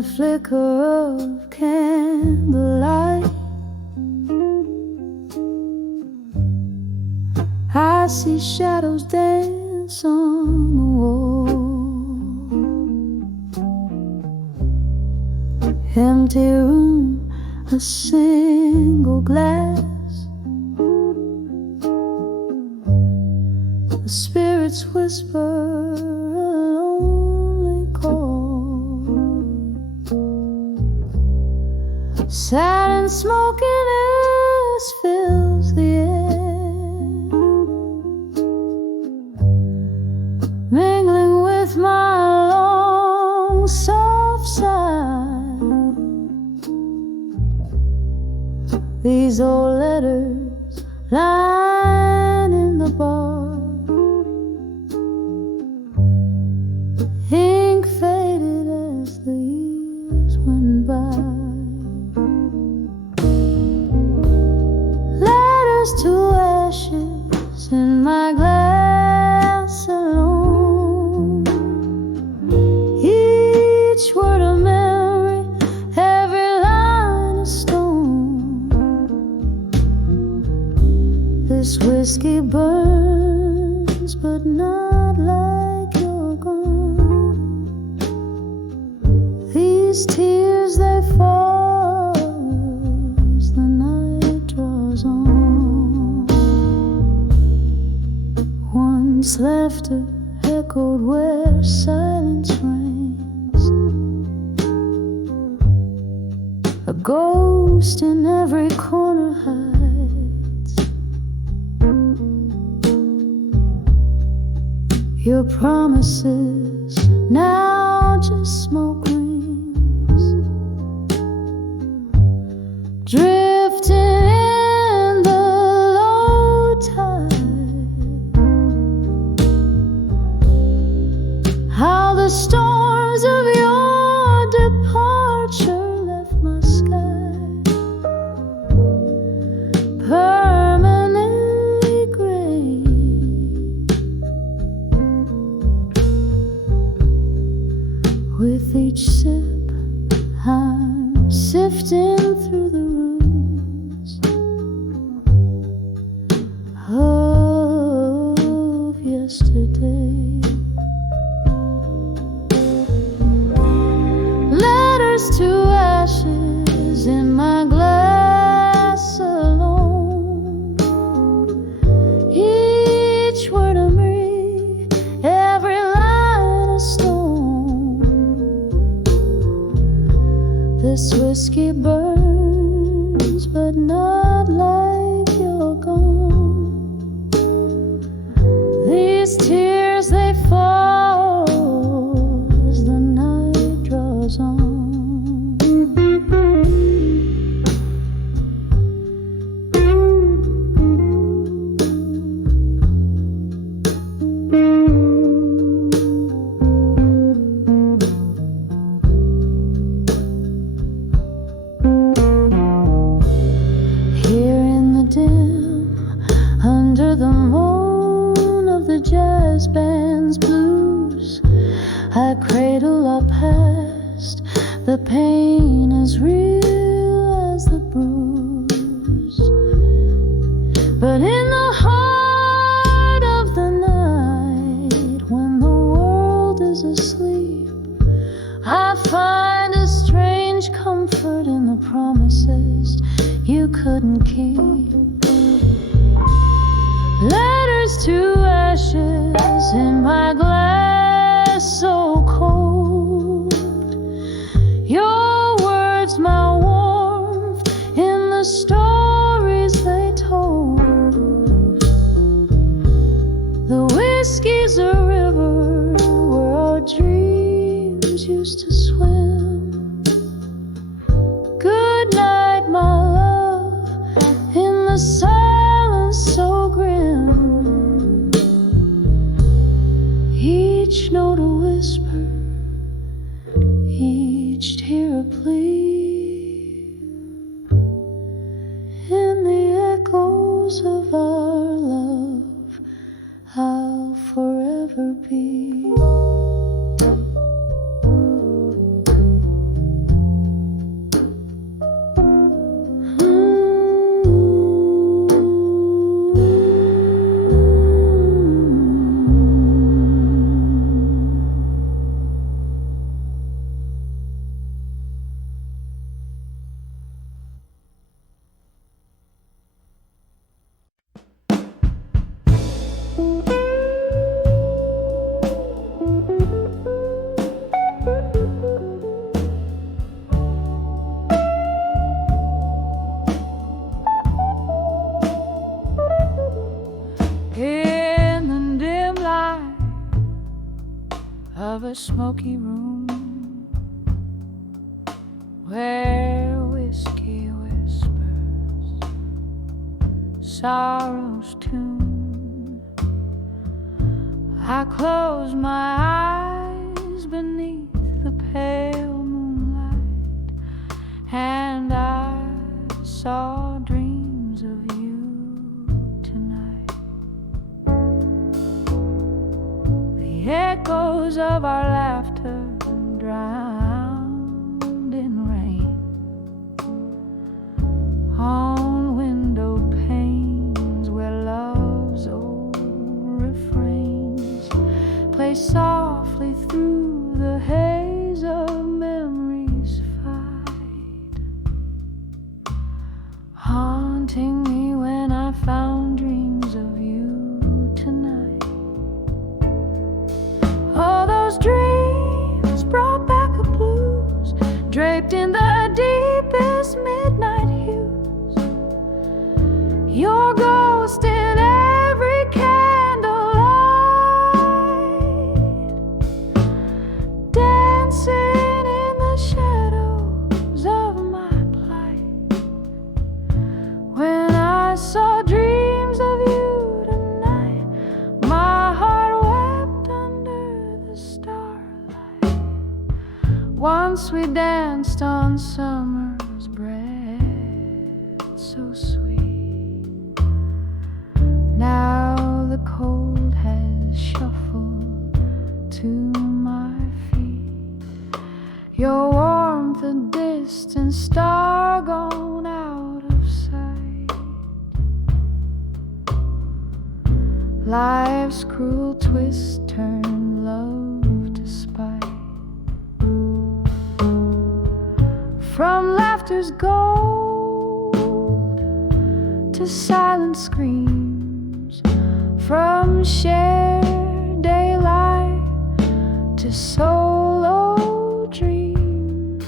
the flicker of candlelight, I see shadows dance on the wall. Empty room, a single glass. The spirits whisper a lonely call. Sad and smokiness fills the air, mingling with my long soft sigh. These old letters lying in the bar, ink faded as the years went by. Letters to ashes in my glass alone, each word a memory, every line a stone. This whiskey burns, but not like you're gone. These tears, they fall as the night draws on. Once laughter echoed where silence reigns, a ghost in every corner hides. Your promises now just smoke rings, drifting in the low tide. How the storms of your departure left my sky permanently gray. With each sip, I'm sifting through the ruins of yesterday. Letters to ashes in my glass alone, each word a memory, every line a stone. This whiskey burns, but not like you're gone. These tears, they fall as the night draws on. Here in the dim, under the moan of the jazz band's blues, I cradle our past. The pain as real as the bruise, but in the heart of the night, when the world is asleep, I find a strange comfort in the promises you couldn't keep. Letters to ashes in my glass so cold, your words my warmth in the stories they told. The whiskey's a river where our dreams used to swim. Good night, my love, in the silence so grim. Each note a whisper, each tear a plea, in the echoes of our love I'll forever be. of a smoky room where whiskey whispers sorrow's tune. I close my eyes beneath the pale moonlight, and I saw dreams of you tonight. The echoes of our laughter drowned in rain on window panes where love's old refrains play softly through the haze of memories fight, haunting me when I found dreams of you tonight. All those dreams brought back a blues draped in the deepest midnight hues. Your ghost in every candlelight, dancing in the shadows of my plight. When I saw dreams of you tonight, my heart wept under the starlight. Once we danced on summer's breath so sweet. Now the cold has shuffled to my feet. Your warmth a distant star gone out of sight. Life's cruel twist turned love to spite. From laughter's gold to silent screams, from shared daylight to solo dreams,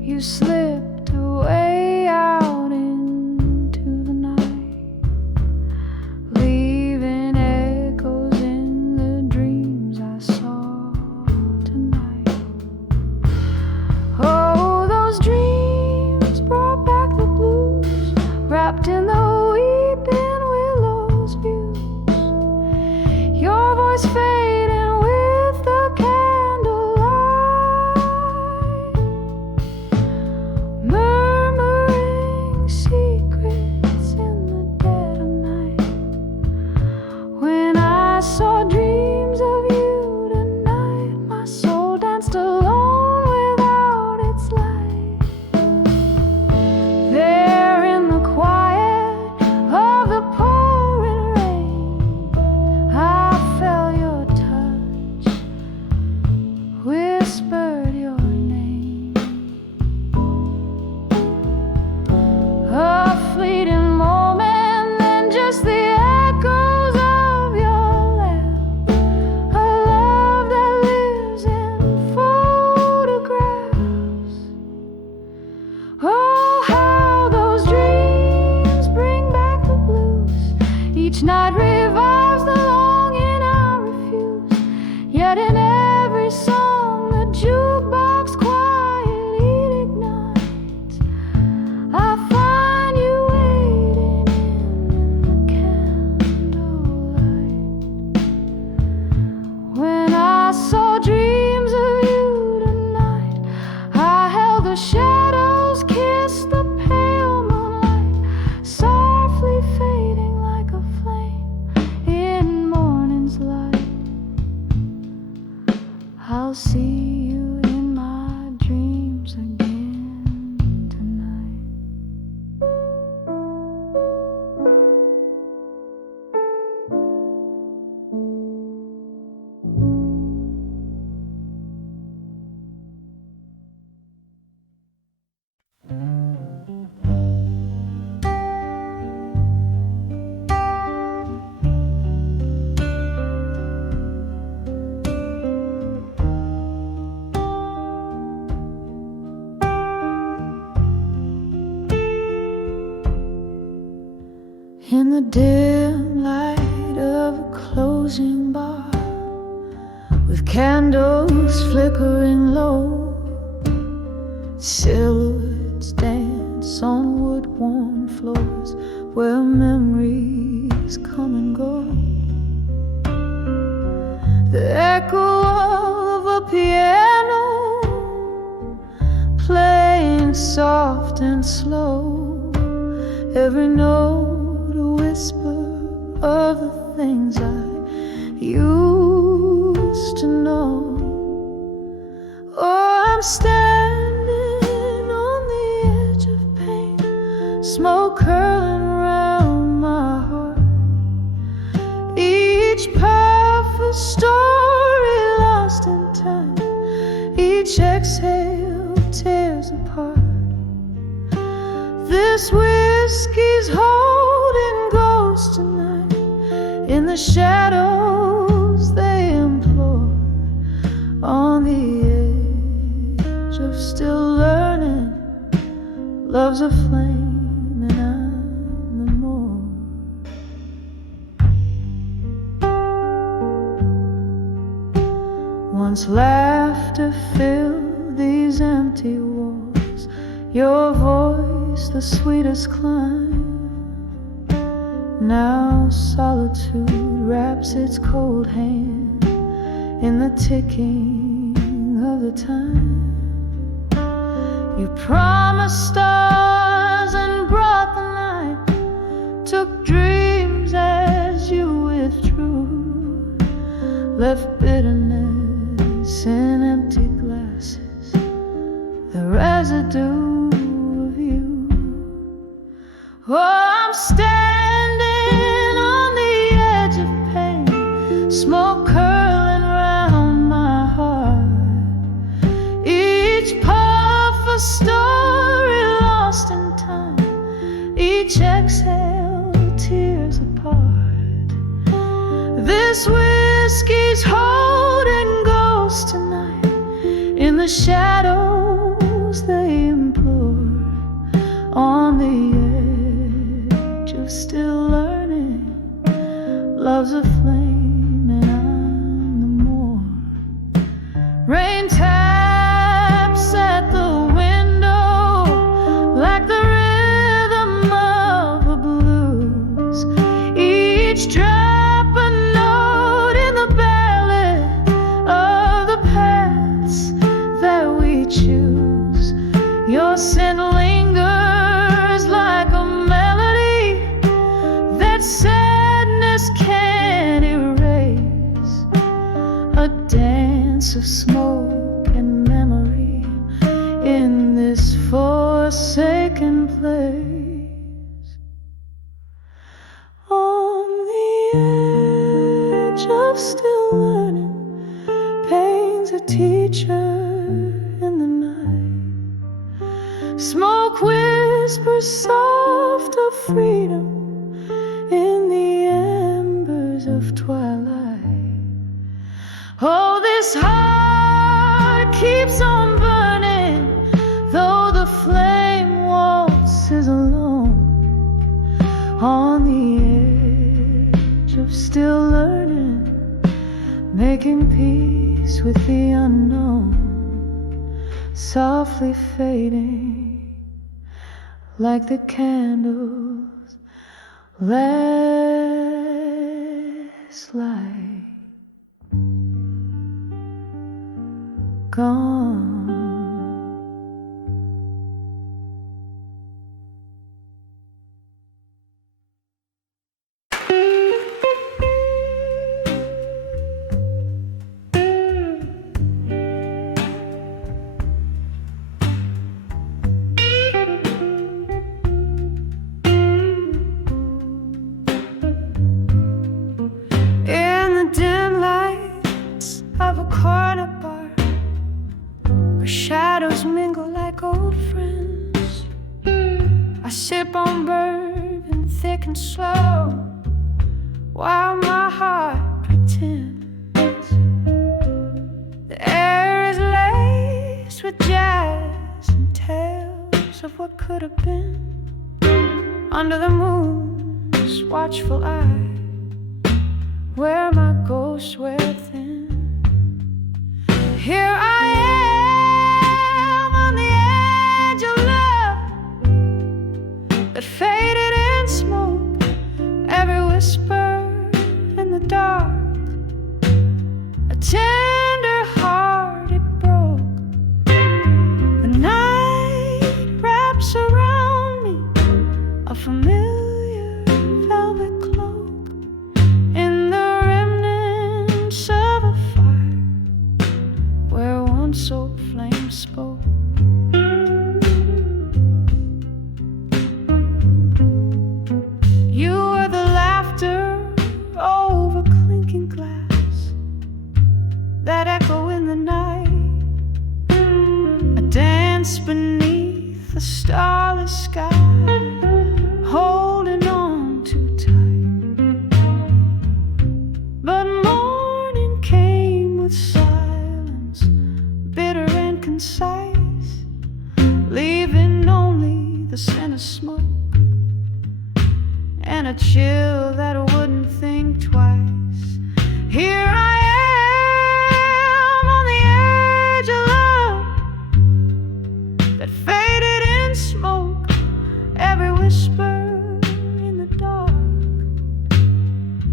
you slipped away out into the night, leaving echoes in the dreams I saw tonight. Oh, those dreams brought back the blues, wrapped in the weeping willows views. Your voice fading with the candlelight, murmuring secrets in the dead of night. When I saw dreams of you tonight, my soul danced alone without its light. There in the quiet of the pouring rain, I felt your touch, whispered your name. A fleeting moment, then just the echoes of your laugh. A love that lives in photographs. Oh, how those dreams bring back the blues. Each night revives the longing I refuse. Yet in every song the jukebox quietly ignites. I find you waiting in the candlelight. When I saw dreams of you tonight, I held the shadows, kissed the pale moonlight, softly fading like a flame in morning's light. I'll see you in my dreams again tonight. In the dim light of a closing bar, with candles flickering low. Silhouettes dance on wood-worn floors where memories come and go. The echo of a piano playing soft and slow, every note a whisper of the things I used to know. Oh, I'm standing on the edge of pain, smoke curling around my heart. Each puff a story lost in time, each exhale tears apart. This whiskey's holding ghosts tonight, in the shadows they implore. On the edge of still learning, love's a flame and I'm the more. Once laughter filled these empty walls, your voice the sweetest climb. Now solitude wraps its cold hand in the ticking of the time. You promised stars and brought the night, took dreams as you withdrew, left bitterness in empty glasses, the residue of you. Oh, I'm standing on the edge of pain, smoke curling round my heart. Each puff a story lost in time, each exhale tears apart. This whiskey's holding ghosts tonight, in the shadows they implore. On the edge of still learning, love's a flame and I'm the more. Rain taps at the window like the rhythm of a blues, each drop a note in the ballad of the paths that we choose. Your scent lingers like a melody that sadness can't erase, a dance of smoke and memory in this forsaken place. On the edge of still learning, pain's a teacher in the night. Smoke whispers soft of freedom in the embers of twilight. Oh, this heart keeps on burning, though the flame waltzes alone. On the edge of still learning, making peace with the unknown, softly fading like the candles last light gone. Shadows mingle like old friends. I sip on bourbon thick and slow, while my heart pretends. The air is laced with jazz and tales of what could have been. Under the moon's watchful eye, where my ghosts wear thin. Here I am on the edge of love that faded in smoke, every whisper in the dark, a tender heart it broke. The night wraps around me a familiar velvet cloak, in the remnants of a fire where once old flame spoke. You were the laughter over clinking glass, that echo in the night, a dance beneath the starless sky, holding on too tight. But morning came with silence, bitter and concise, leaving only the scent of smoke and a chill that wouldn't think twice. Here I am on the edge of love that faded in smoke, every whisper in the dark,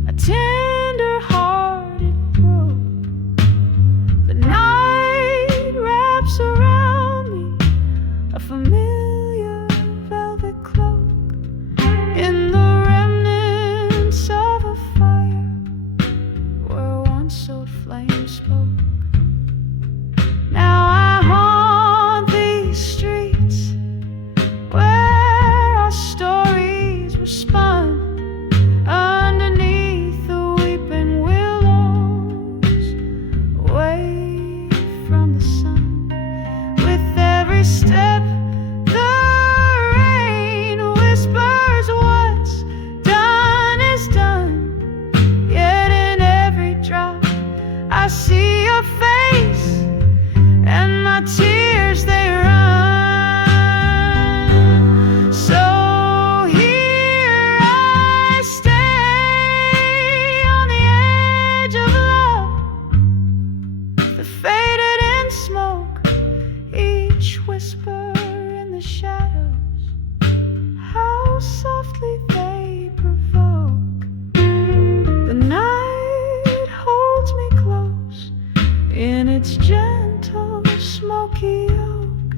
a tender heart it broke. The night wraps around me a familiar velvet cloak, in the remnants of a fire where once old flame spoke. Now I haunt these streets where our stories were spun, underneath the weeping willows, away from the sun. With every step the rain whispers what's done is done, yet in every drop I see your face, and my tears they run. So here I stay on the edge of love that faded in smoke, each whisper in the shadows, how softly they provoke. The night holds me close in its gentle smoky oak,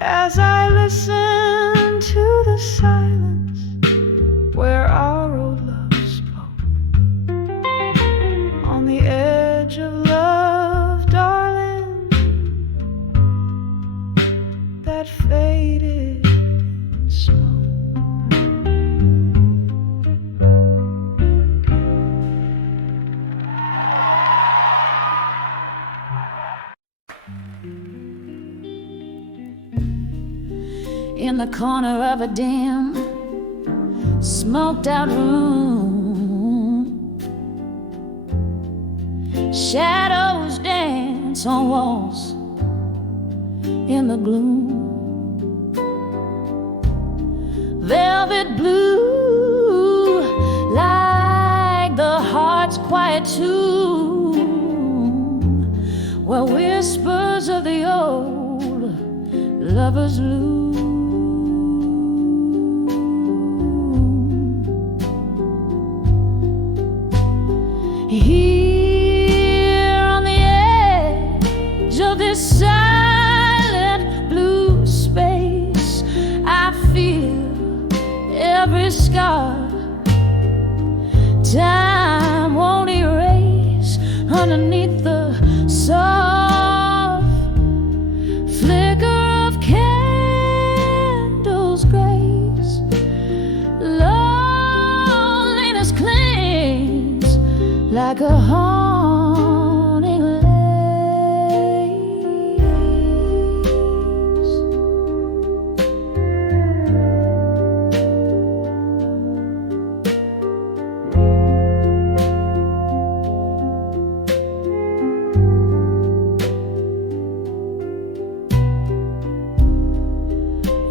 as I listen to the silence where our old love spoke. On the edge of love, darling, that faded in smoke. In the corner of a dim, smoked out room, shadows dance on walls in the gloom. Velvet blue, like the heart's quiet tomb, where whispers of the old lovers loom. Here on the edge of this silent blue space, I feel every scar time won't erase, underneath the soft flicker of candles' grace. Loneliness clings like a haunting lace.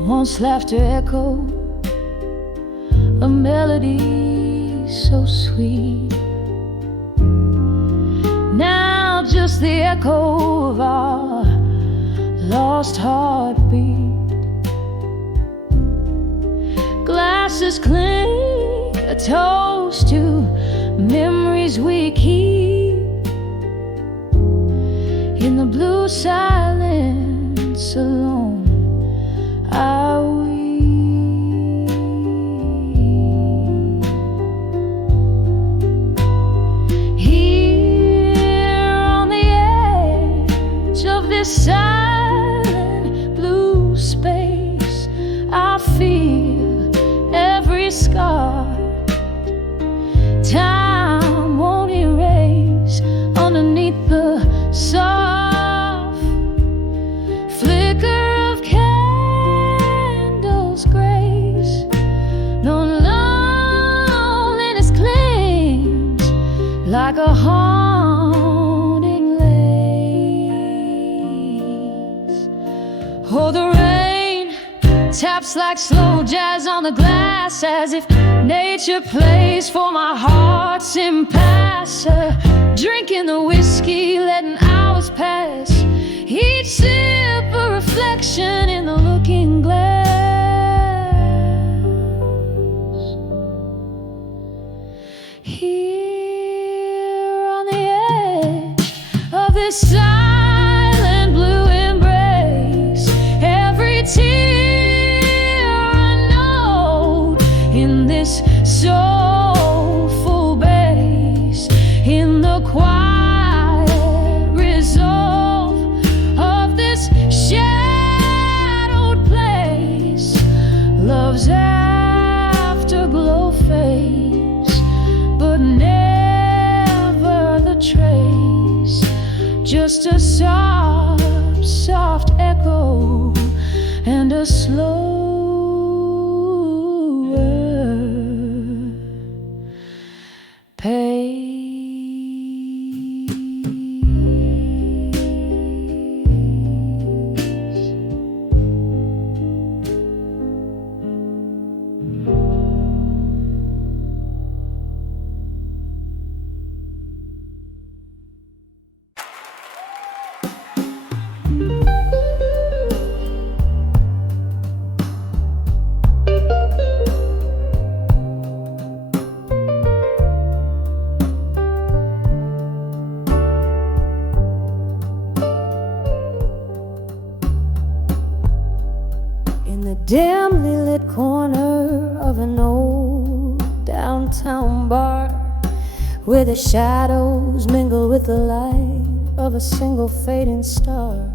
Once laughter echoed a melody so sweet. Now just just the echo of our lost heartbeat. Glasses clink, a toast to memories we keep. In the blue silence alone are we. Here on the edge of this silent blue space, I feel every scar time won't erase underneath the soft flicker of candles' grace. No loneliness clings like a haunting lace. Oh, the rain taps like slow jazz on the glass, as if nature plays for my heart's impasse. Drinking the whiskey, letting hours pass, each sip a reflection in the looking glass. Here on the edge of this silent blue embrace, every tear a note in this soulful bass, in the quiet resolve of this shadowed place. Love's afterglow fades, but never the trace. Just a soft, soft echo and a slower pace. Dimly lit corner of an old downtown bar, where the shadows mingle with the light of a single fading star,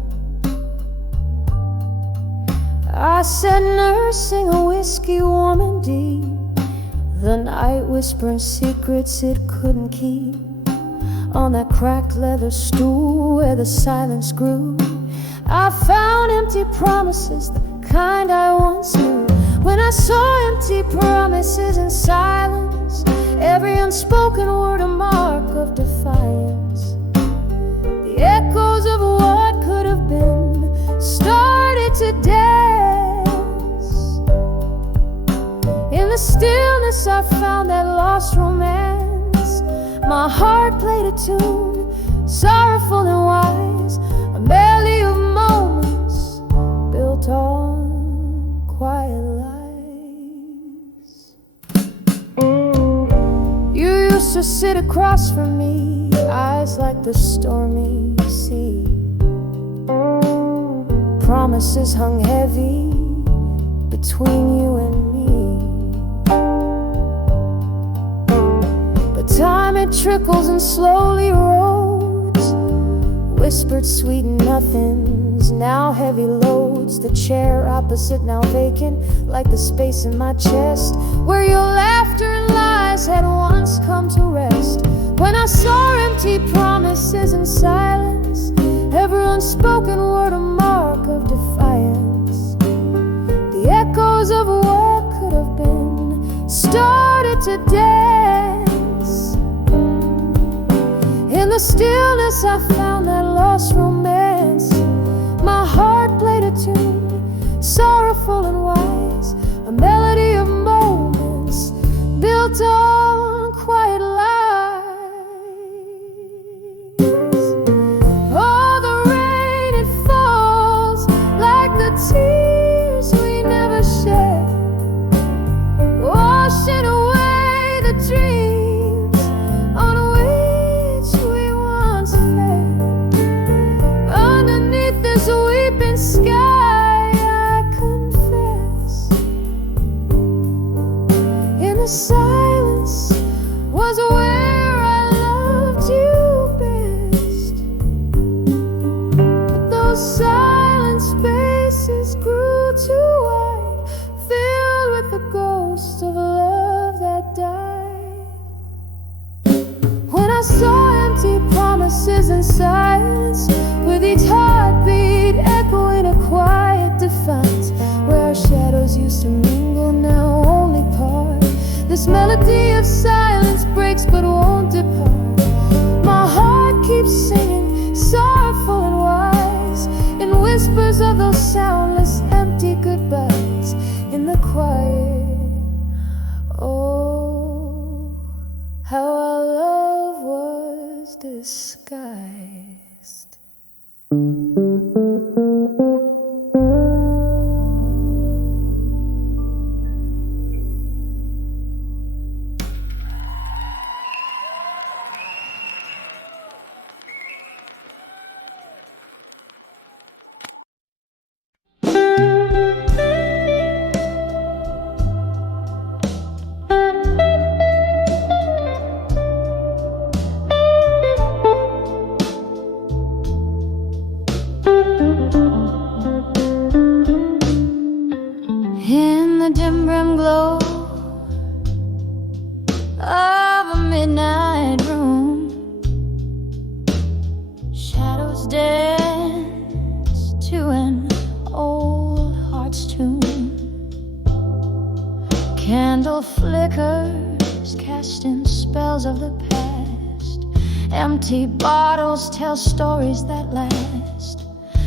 I sat nursing a whiskey warm and deep, the night whispering secrets it couldn't keep, on that cracked leather stool where the silence grew. I found empty promises, the kind I once knew. When I saw empty promises in silence, every unspoken word a mark of defiance. The echoes of what could have been started to dance. In the stillness I found that lost romance. My heart played a tune, sorrowful and wise, a melody of moments built on quiet lies. You used to sit across from me, eyes like the stormy sea. Promises hung heavy between you and me, but time it trickles and slowly rolls, whispered sweet nothings, now heavy loads. The chair opposite now vacant, like the space in my chest where your laughter and lies had once come to rest. When I saw empty promises in silence, every unspoken word a mark of defiance. The echoes of what could have been started to dance. In the stillness I found that lost romance. My heart played a tune, sorrowful and wise, a melody of moments built on quiet lies. the silence was where I loved you best. But those silent spaces grew too wide, filled with the ghost of love that died. When I saw empty promises and silence, with each heartbeat echoing a quiet defiance, where our shadows used to mingle, now only part. This melody of silence breaks but won't depart. My heart keeps singing, sorrowful and wise, in whispers of those soundless, empty goodbyes in the quiet. Oh, how our love was disguised. In the dim brim glow of a midnight room, shadows dance to an old heart's tune. Candle flickers casting spells of the past. Empty bottles tell stories that last.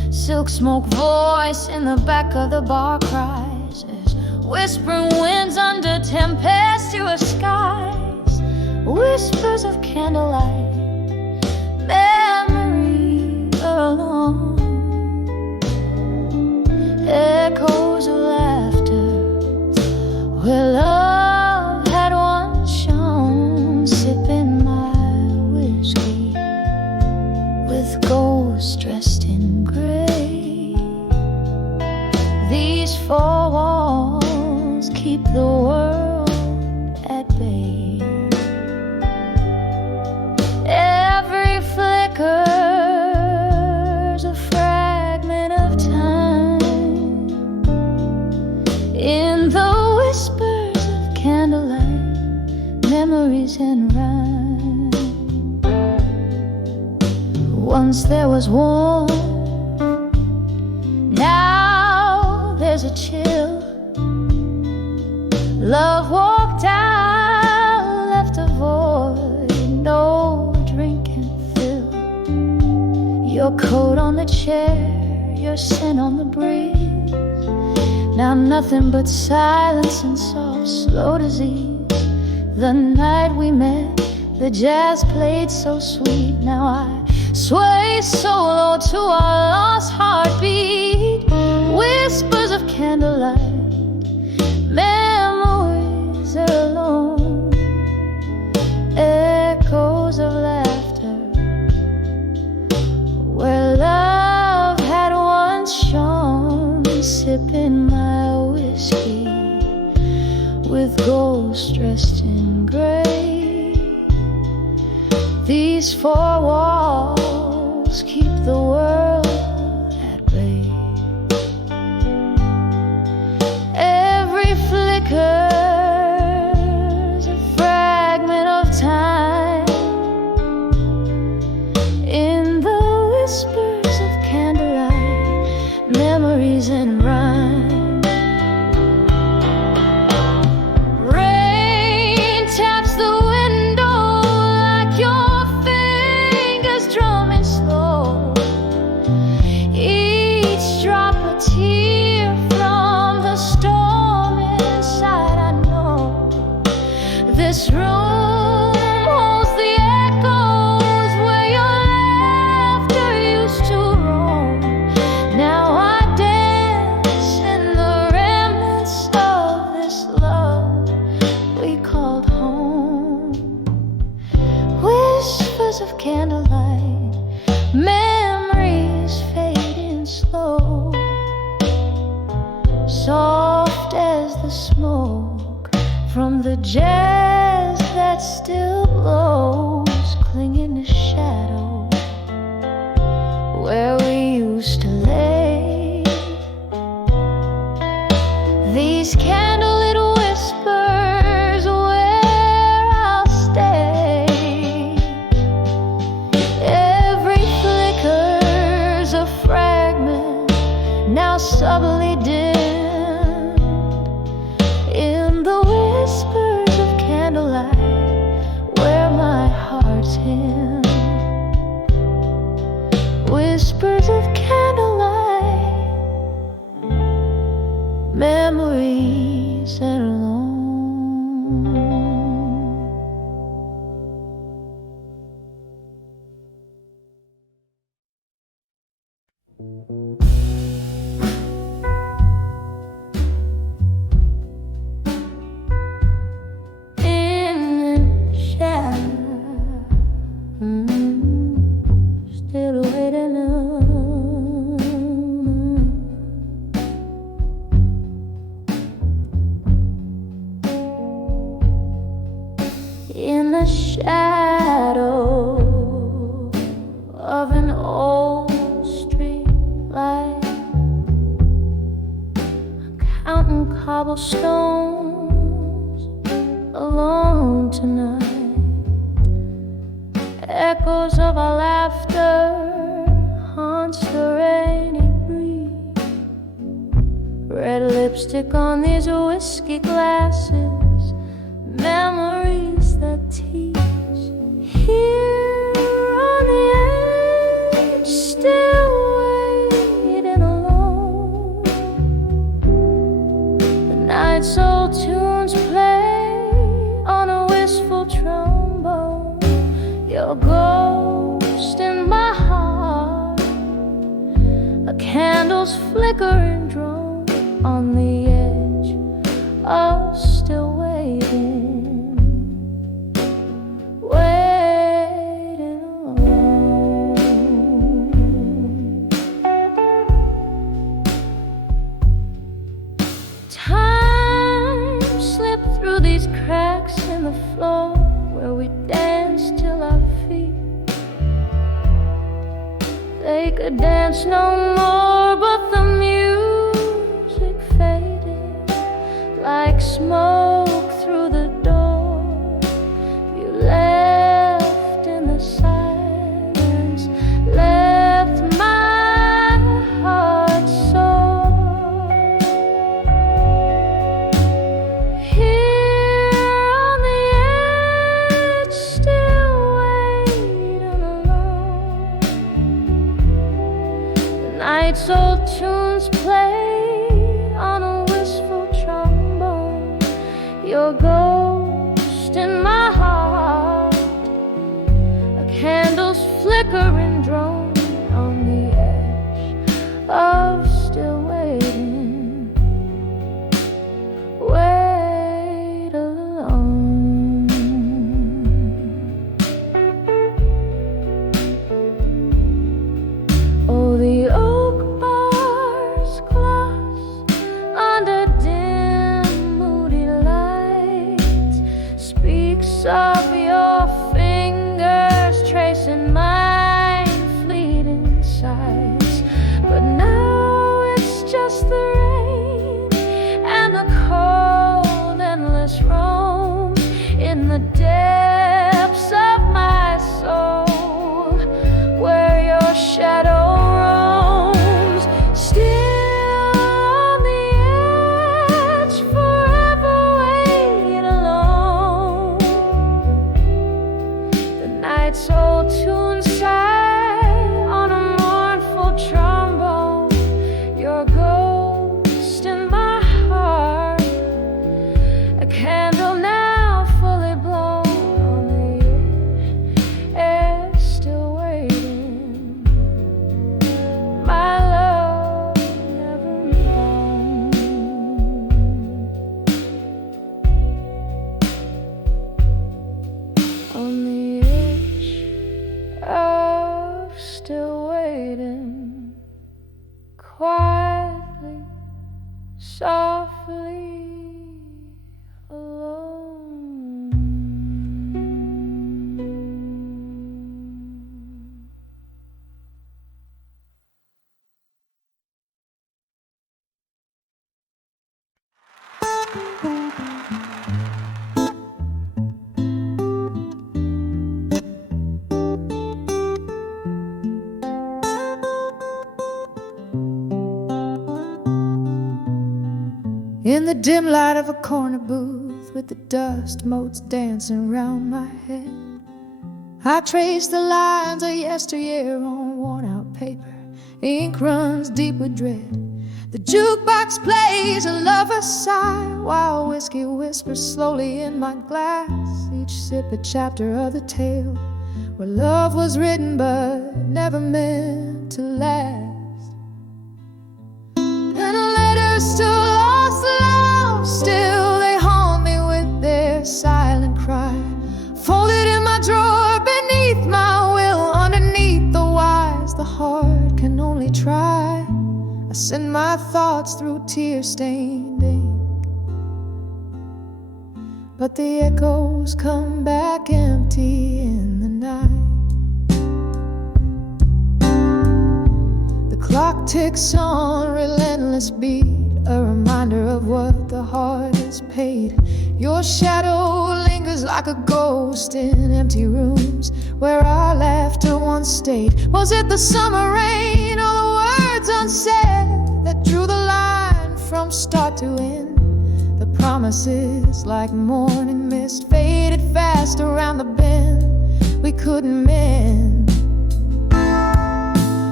Silk smoke voice in the back of the bar cries as whispering winds under tempestuous skies. Whispers of candlelight, memories alone. Echoes of laughter where love had once shone. Sipping my whiskey with ghosts dressed in gray. These four walls keep the world at bay. Every flicker's a fragment of time. In the whispers of candlelight, memories and rhyme. Once there was warmth, now there's a chill. Love walked out, left a void no drink can fill. Your coat on the chair, your scent on the breeze. Now nothing but silence and soft, slow disease. The night we met, the jazz played so sweet. Now I sway solo to our lost heartbeat. Whispers of candlelight, memories are alone. Echoes of laughter where love had once shone. Sipping my whiskey with ghosts dressed in gray. These four walls keep the world at bay. Every flicker's a fragment of time. In the whispers of candlelight, memories and rhyme. Rain taps the window like your fingers drumming slow. Each drop a tear from the storm inside. I know this room holds the echoes where your laughter used to roam. Now I dance in the remnants of this love we called home. Whispers of candlelight, memories fading slow. Soft as the smoke from the jazz that still blows, clinging to shadows where we used to lay. These candlelit whispers where I'll stay. Every flicker's a fragment, now subtly dimmed in the whispers of candlelight where my heart's hymn. Whispers of candlelight, memories and alone. Still waiting in the shadow of an old street light, counting cobblestones alone tonight. Echoes of our laughter haunts the rainy breeze. Red lipstick on these whiskey glasses, memories that tease. Here on the edge, still waiting alone. The night soul tunes play on a wistful trombone. Your ghost in my heart, a candle's flickering drone on the edge of still waiting, waiting alone. Time slipped through these cracks in the floor where we danced till our feet. They could dance no more, but the music faded like smoke through the door. You left in the silence, left my heart sore. Here on the edge, still waiting alone. The night soul tunes play on a wistful trombone. Your ghost in my heart, a candle's flickering drone on the edge of still waiting, wait alone. Oh, the oak bars gloss under dim moody light speaks of your fingers tracing mine fleeting sights. But now it's just the rain and the cold endless roam in the depths of my soul where your shadow roams. Still on the edge, forever wait alone. The night soul tunes sigh on a mournful trombone. Your ghost in my heart, a candle now fully blown on the edge, still waiting. My love never known. On the edge of still waiting, quietly, softly alone. in the dim light of a corner booth, with the dust motes dancing round my head. I trace the lines of yesteryear on worn-out paper. Ink runs deep with dread. The jukebox plays a lover's sigh, while whiskey whispers slowly in my glass, each sip a chapter of the tale where love was written but never meant to last. And letters to lost love, still they haunt me with their silent cry, folded in my drawer beneath my will. Underneath the wise, the heart can only try. I send my thoughts through tear-stained ink, but the echoes come back empty in the night. The clock ticks on, relentless beat, a reminder of what the heart has paid. Your shadow lingers like a ghost in empty rooms where our laughter once stayed. Was it the summer rain or the words unsaid that drew the line from start to end? The promises like morning mist faded fast around the bend we couldn't mend.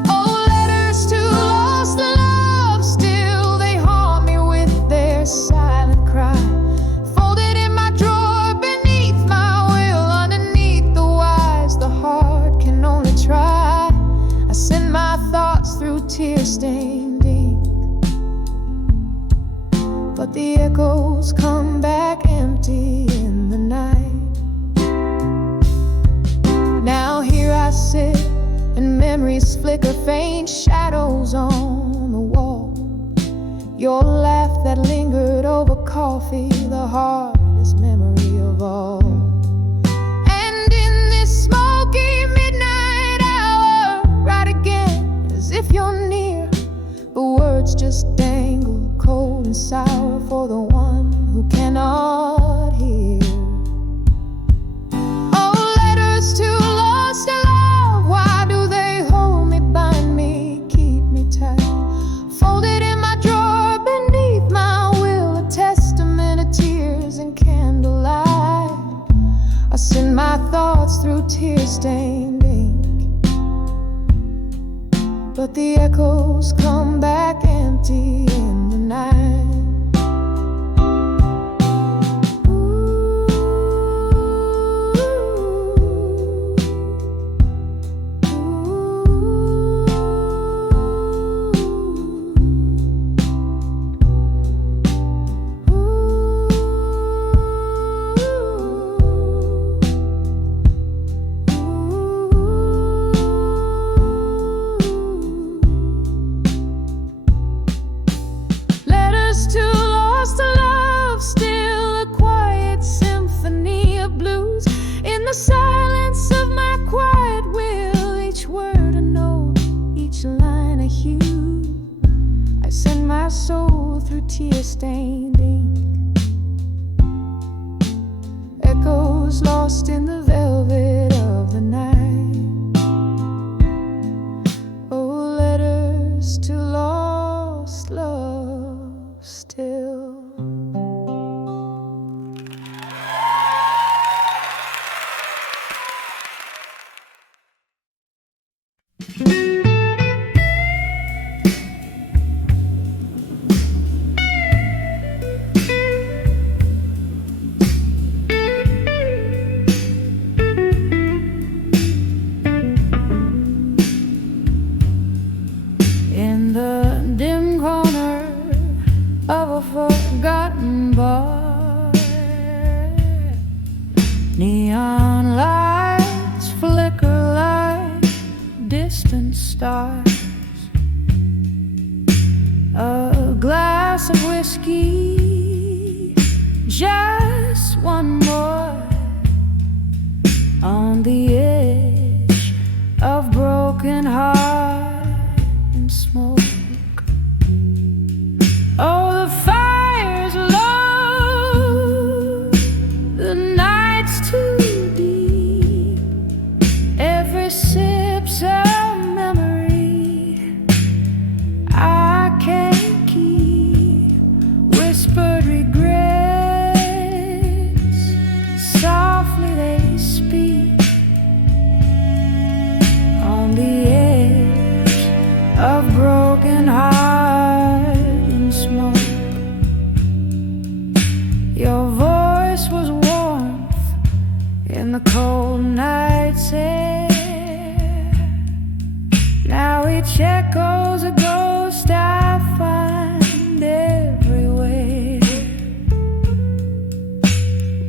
Oh, letters to lost love, still they haunt me with their silent cry, folded in my drawer beneath my will. Underneath the wise, the heart can only try. I send my thoughts through tear-stained ink, but the echoes come back empty in the night. Now here I sit, and memories flicker, faint shadows on the wall. Your laugh that lingered over coffee, the hardest memory of all. And in this smoky midnight hour, right again, as if you're near, but words just dangle cold and sour for the one who cannot hear. Oh, letters to lost love, why do they hold me, bind me, keep me tight, folded in my drawer beneath my will, a testament of tears and candlelight. I send my thoughts through tear-stained ink, but the echoes come back empty in the night. The silence of my quiet will, each word a note, each line a hue. I send my soul through tear-stained ink, echoes lost in the velvet of the night. Oh, letters to lost love still. In the dim corner of a forgotten bar, neon lights flicker like distant stars. A glass of whiskey, just one more, on the edge of broken heart and smoke. Oh, the fire's low, the night's too deep, every sip's a memory I can't keep, whisper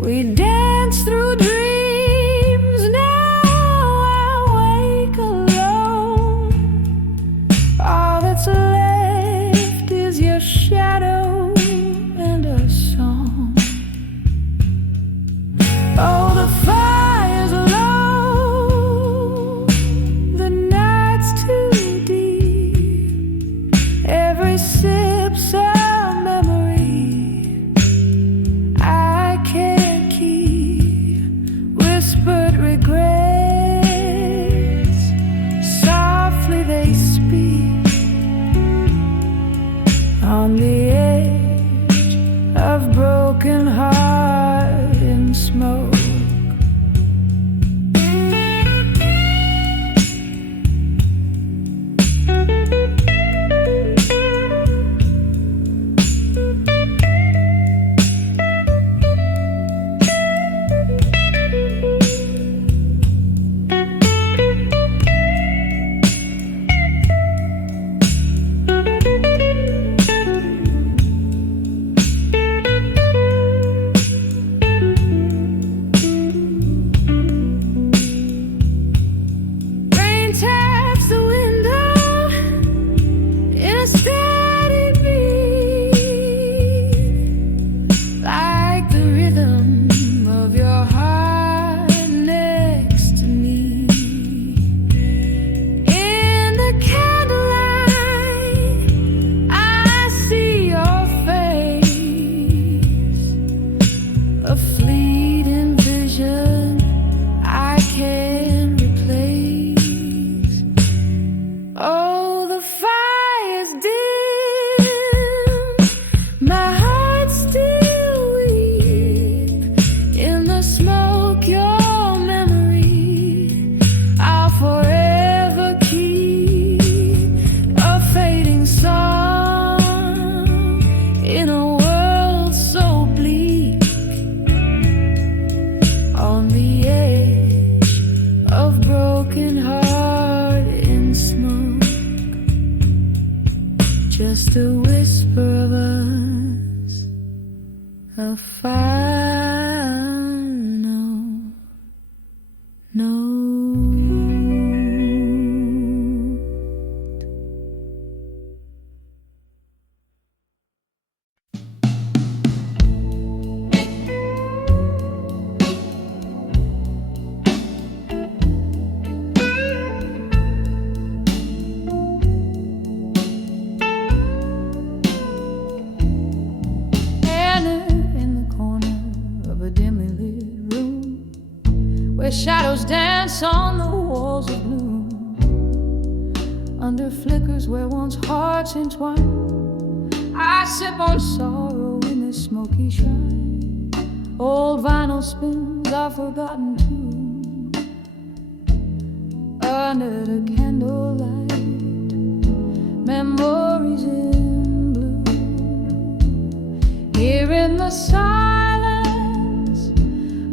We dance through dreams, now I wake alone. All that's left is your shadow and a song. Oh, the fire's low, the night's too deep. Every sip's a memory I can't keep. Whispered regrets, softly they speak on the edge of broken heart and smoke. Just a whisper of us, a final note. Shadows dance on the walls of gloom, under flickers where once hearts entwine. I sip on sorrow in this smoky shrine. Old vinyl spins a forgotten tune, under the candlelight. Memories in blue, here in the silence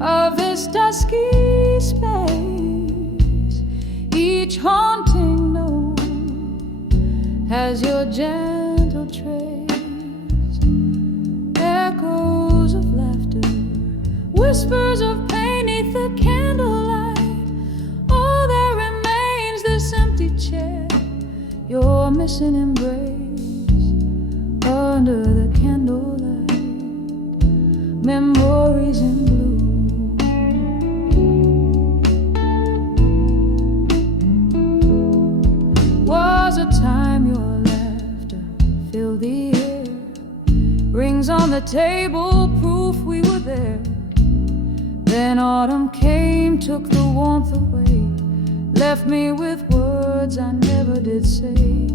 of this dusky space. Each haunting note has your gentle trace. Echoes of laughter, whispers of pain 'neath the candlelight. Oh, there remains this empty chair, your missing embrace under the candlelight. Memories in blue. Was a time your laughter filled the air, rings on the table, proof we were there. Then autumn came, took the warmth away, left me with words I never did say.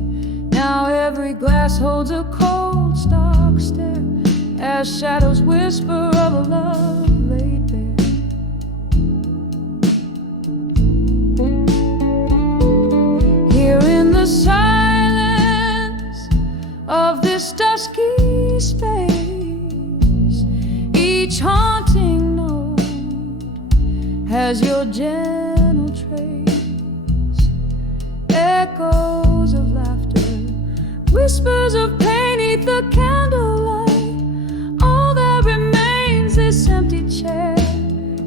Now every glass holds a cold, stark stare, as shadows whisper of a love laid bare. Here in the silence of this dusky space, each haunting note has your gentle trace. Echoes of laughter, whispers of pain 'neath the candlelight. All that remains this empty chair,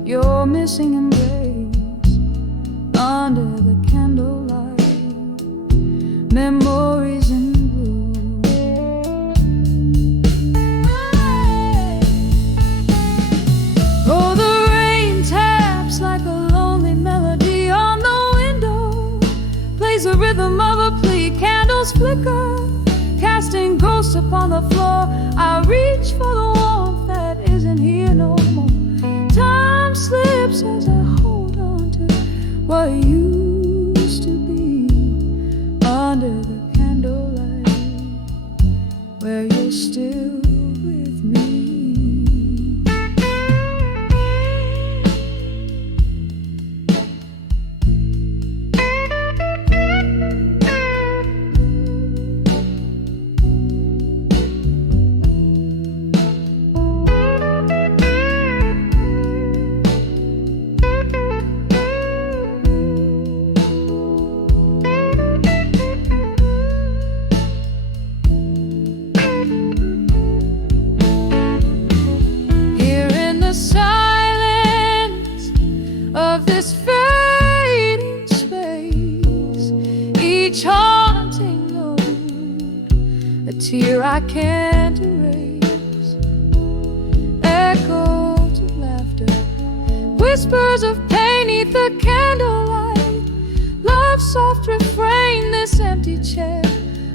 your missing embrace under the candlelight, memories in blue. Oh, the rain taps like a lonely melody on the window, plays the rhythm of a plea. Candles flicker, casting ghosts upon the floor. I reach for the warmth that isn't here no more. Time slips as I hold on to what used to be under the candlelight, where you're still with me. Tear I can't erase, echoes of laughter, whispers of pain neath the candlelight, love's soft refrain, this empty chair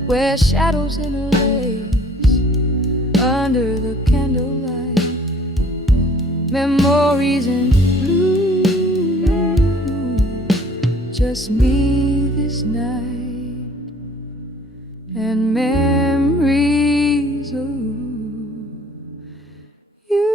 where shadows interlace under the candlelight, memories in blue, just me this night and memories of you.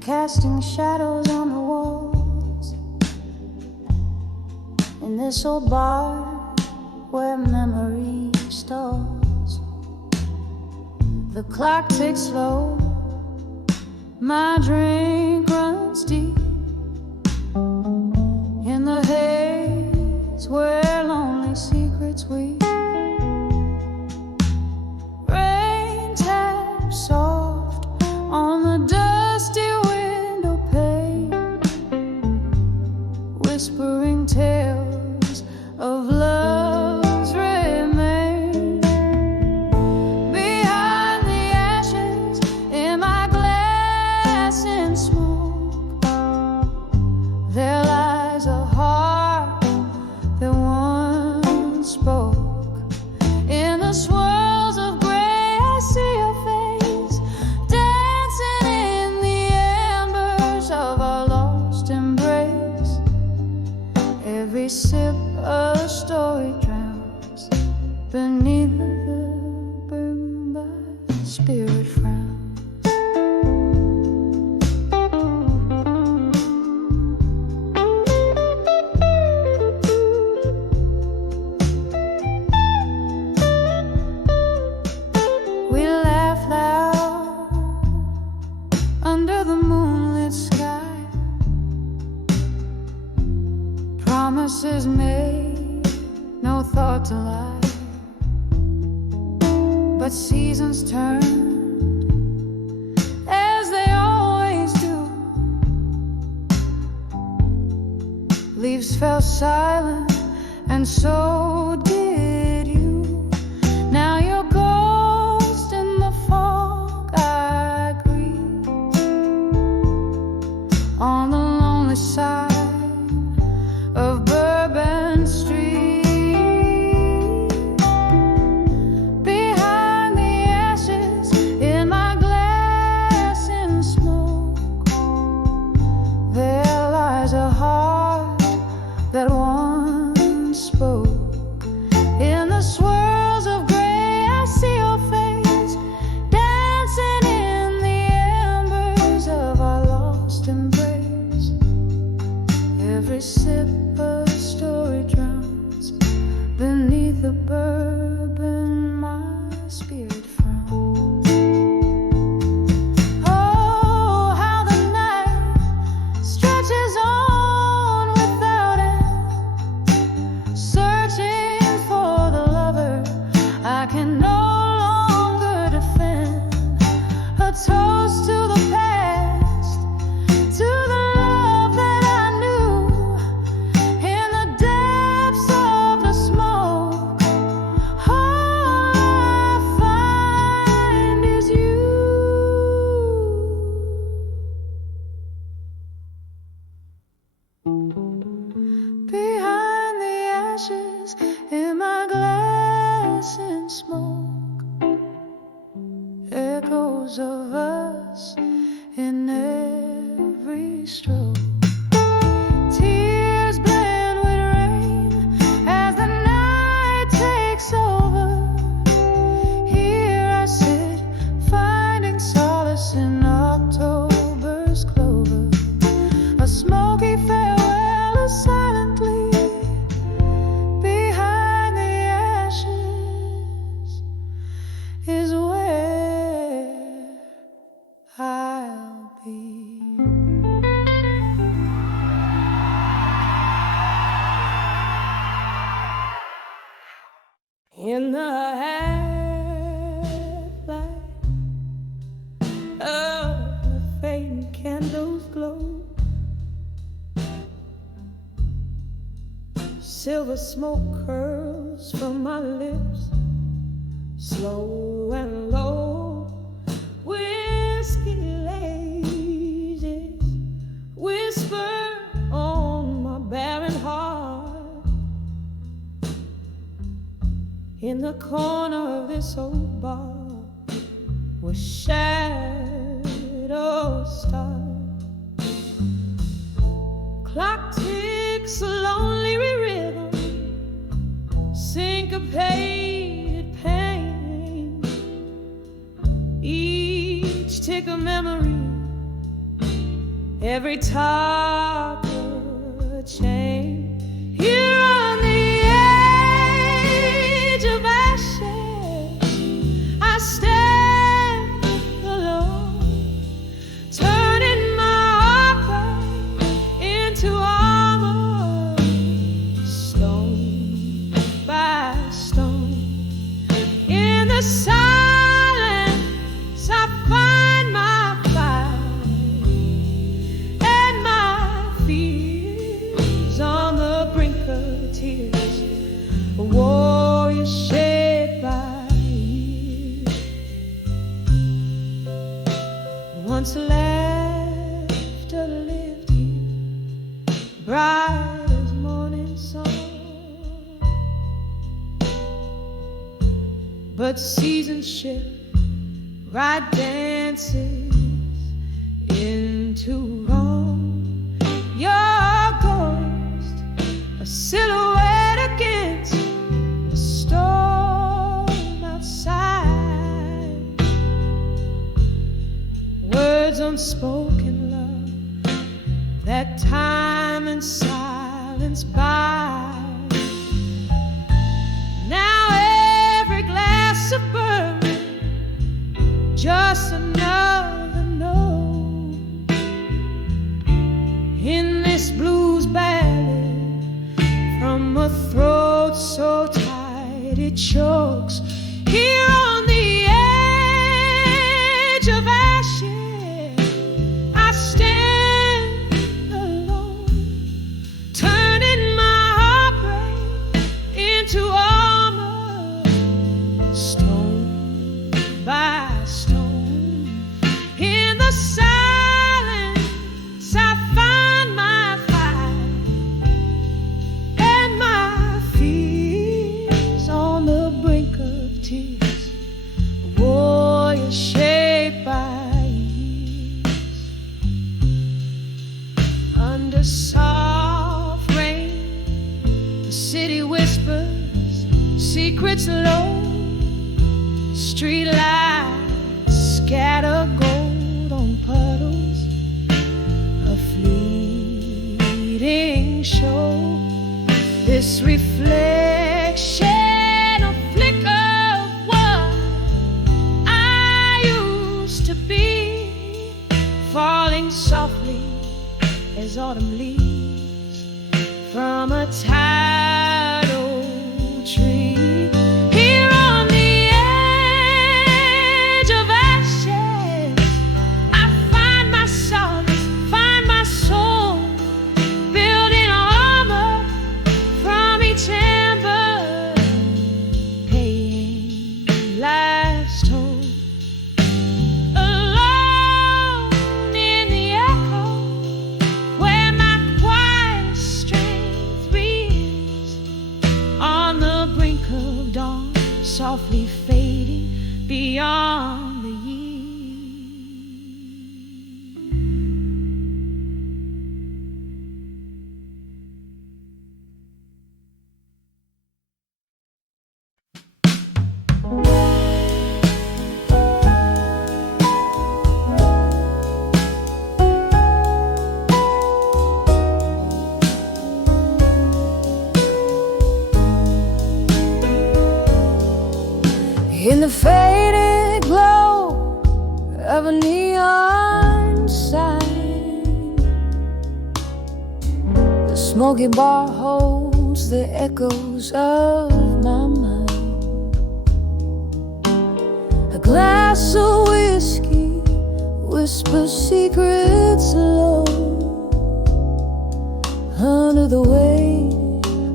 Casting shadows on the walls in this old bar where memory stalls. The clock ticks slow, my drink runs deep in the haze where lonely secrets weep. Rain taps soft on the dusty window pane, whispering tales of love's remains. Behind the ashes in my glass in smoke, there lies a heart that once spoke. In the swirls of gray I see your face, dancing in the embers of our lost embrace. Every sip a story drowns beneath the burden by spirit frowns. We laugh loud under the moonlit sky, promises made, no thought to lie. But seasons turned as they always do. Leaves fell silent, and so did you. Now you're ghost in the fog I grieve, on the lonely side of Bourbon Street. Behind the ashes in my glass in smoke, there lies a heart that once spoke. In the swirls of gray I see your face, dancing in the embers of our lost embrace. Every sip a story drowns beneath the bourbon my spirit frowns. Oh, how the night stretches on without end, searching for the lover I can no longer defend. A toast to the past, to the love that I knew in the depths of the smoke. All I find is you. Behind the ashes in my glass and smoke, echoes of us in every stroke. Tears blend with rain as the night takes over. Here I sit, finding solace in October's clover. A smoky farewell silently behind the ashes is where I'll be. In the half-light of the fading candles glow, silver smoke curls from my lips, slow and low. Whiskey lasers whisper on my barren heart. In the corner of this old bar where shadows start, clock ticks a lonely rhythm, syncopated pain. Each tick a memory, every talk a chain. Here on the edge of ashes, I stand alone, turning my upright into armor, stone by stone. In the silence, I find my fight and my fears on the brink of tears. A warrior shaped by years, once laughter lived here, bright as morning sun. But seasons shift, right dances into wrong. Your ghost, a silhouette against the storm outside. Words unspoken, love, that time and silence buy. Now every glass of bourbon, just another note in this blues ballad from a throat so tight it chokes. Here on the edge of ashes, I stand alone, turning my heartbreak into armor, stone by stone. In the silence, I find my fight and my fears on the brink of tears. A warrior shaped by years. Under soft rain, the city whispers secrets low. Street lights scatter gold on puddles of fleeting show. This reflection, a flicker of what I used to be, falling softly as autumn leaves from a tired old tree. Here on the edge of ashes, I find my solace, find my soul, building armor from each ember, paying last toll. Alone in the echo, where my quiet strength rears, on the brink of dawn, softly fading beyond the years. In the faded glow of a neon sign, the smoky bar holds the echoes of my mind. A glass of whiskey whispers secrets low under the weight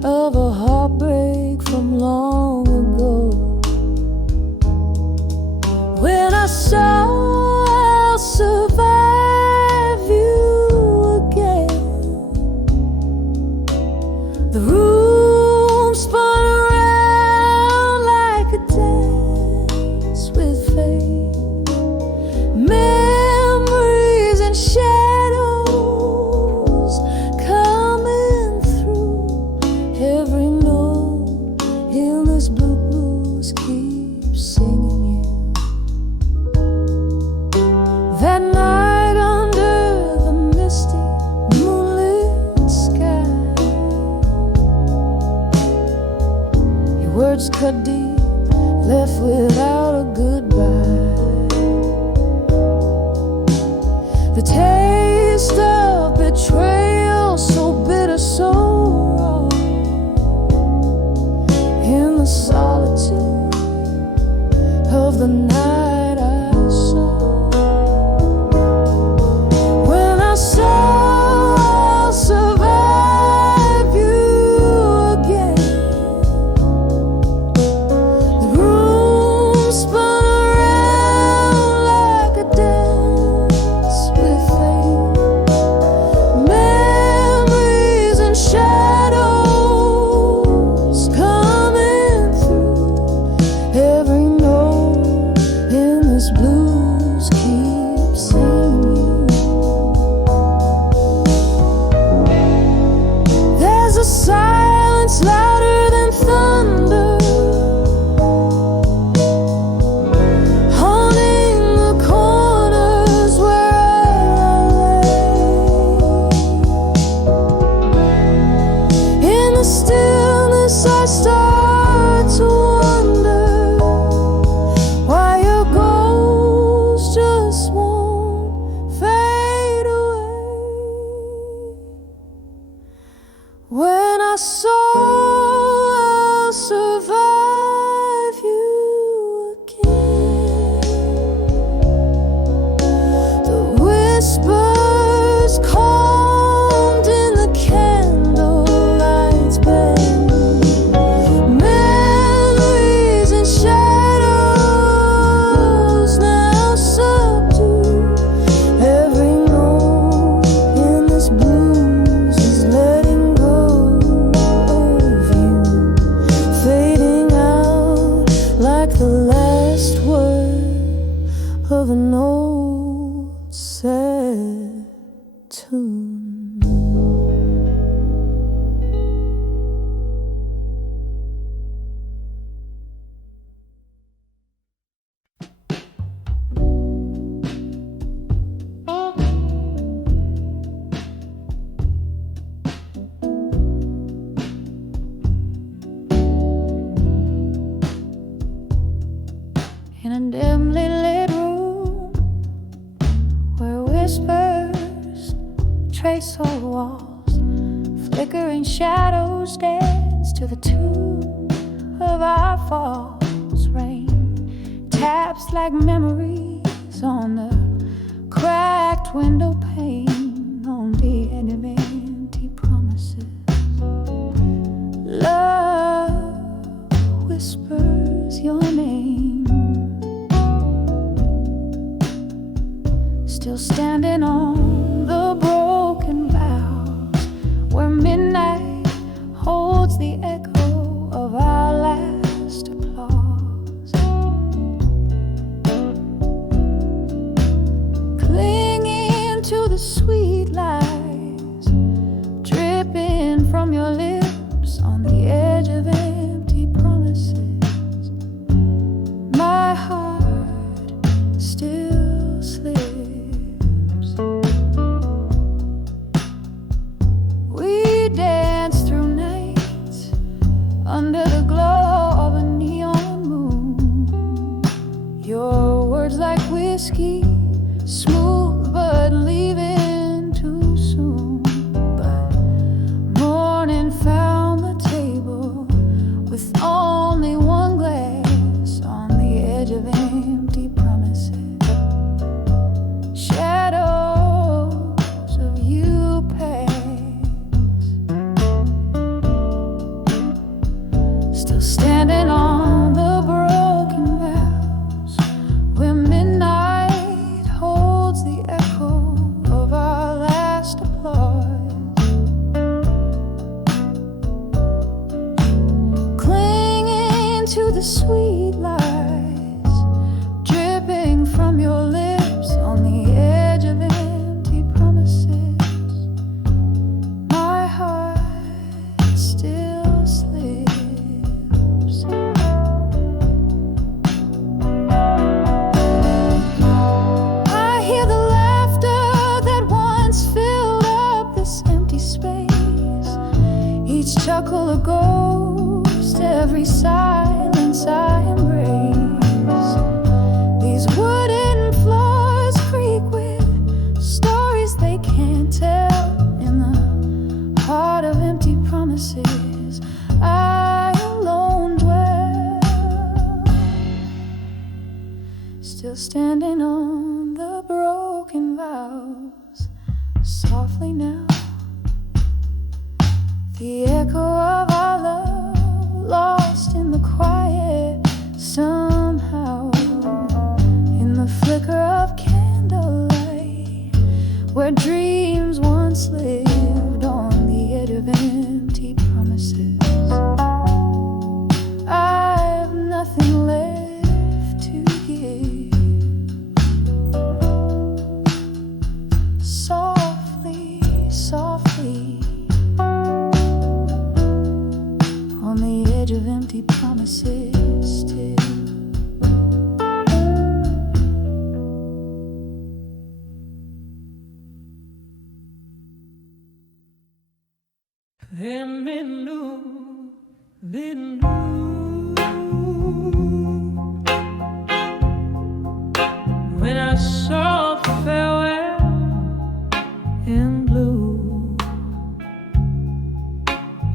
of a heartbreak from long ago. When I saw I'll survive you again, the room spun around like a dance with fate. Memories and shadows coming through every note in this blues keeps singing you. That night under the misty moonlit sky, your words cut deep, left without a goodbye. The taste of betrayal, so bitter, so raw, in the solitude of the night I saw. I'll survive you again. The room spun around like a dance with fate. Memories and shadows coming through every note in this blues keeps singing you. A silence louder than thunder, haunting the corners where I lay. In the stillness I start to wonder why your ghost just won't fade away. When I saw I'll survive you again, the whispers calmed in the candlelight's bend. Memories and shadows now subdue every note in this blues is letting go. Flickering shadows dance to the tune of our false rain. Taps like memories on the cracked window pane, on the end of empty promises. Love whispers your name. Still standing on the broken vows, where midnight holds the echo of our last applause. Clinging to the sweet lies dripping from your lips on the edge of empty promises. My heart still slips. We dance through nights under the glow of a neon moon. Your words like whiskey, smooth but leaving too soon. But morning found the table with only one glass on the edge of empty promises. Shadows of you pass, still standing on the broken vows, where midnight holds the echo of our last applause. Clinging to the sweet lies dripping from your lips on the edge of empty promises. My heart still slips. I hear the laughter that once filled up this empty space. Each chuckle a ghost, every silence I embrace. These wooden floors creak with stories they can't tell. In the heart of empty promises, I alone dwell. Still standing on the broken vows, softly now, the echo of our love lost in the quiet somehow. In the flicker of candlelight, where dreams once lived on the edge of empty promises. I've nothing left to give. Softly, softly, on the edge of empty promises still. Let me know, when I saw farewell in blue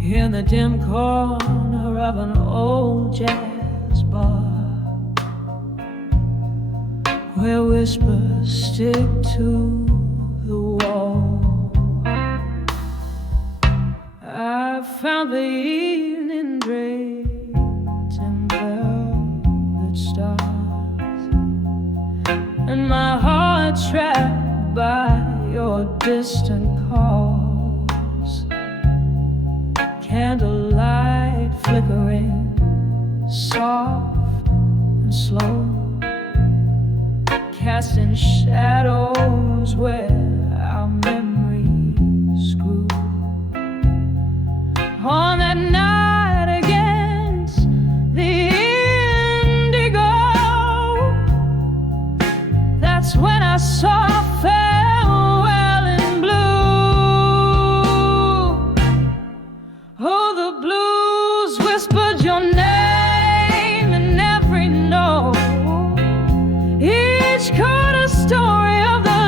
in the dim corner of an old jazz bar, where whispers stick to the wall. I found the evening draped in velvet stars, and my heart trapped by your distant calls. Candlelight flickering, soft and slow, casting shadows where our memories grew. On that night against the indigo, that's when I saw farewell in blue. Oh, the blues whispered your name in every note. Each chord a story of the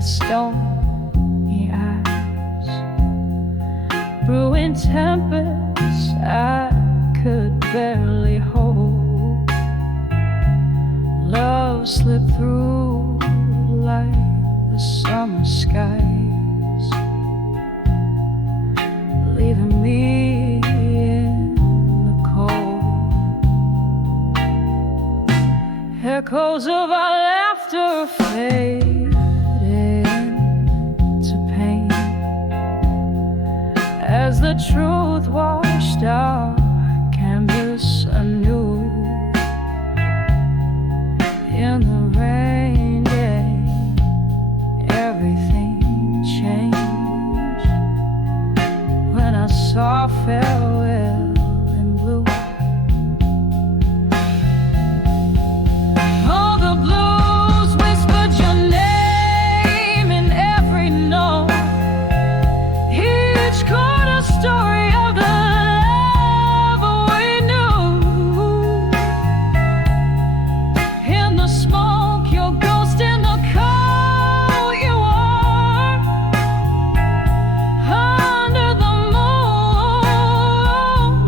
with stony eyes, brewing tempests I could barely hold. Love slipped through like the summer skies, leaving me in the cold. Echoes of our laughter faded into pain as the truth washed our canvas anew. In the rain day, everything changed when I saw farewell in blue. Oh, the blues whispered your name in every note. Each chord a story of the love we knew. In the smoke, your ghost in the coat you wore. Under the moon,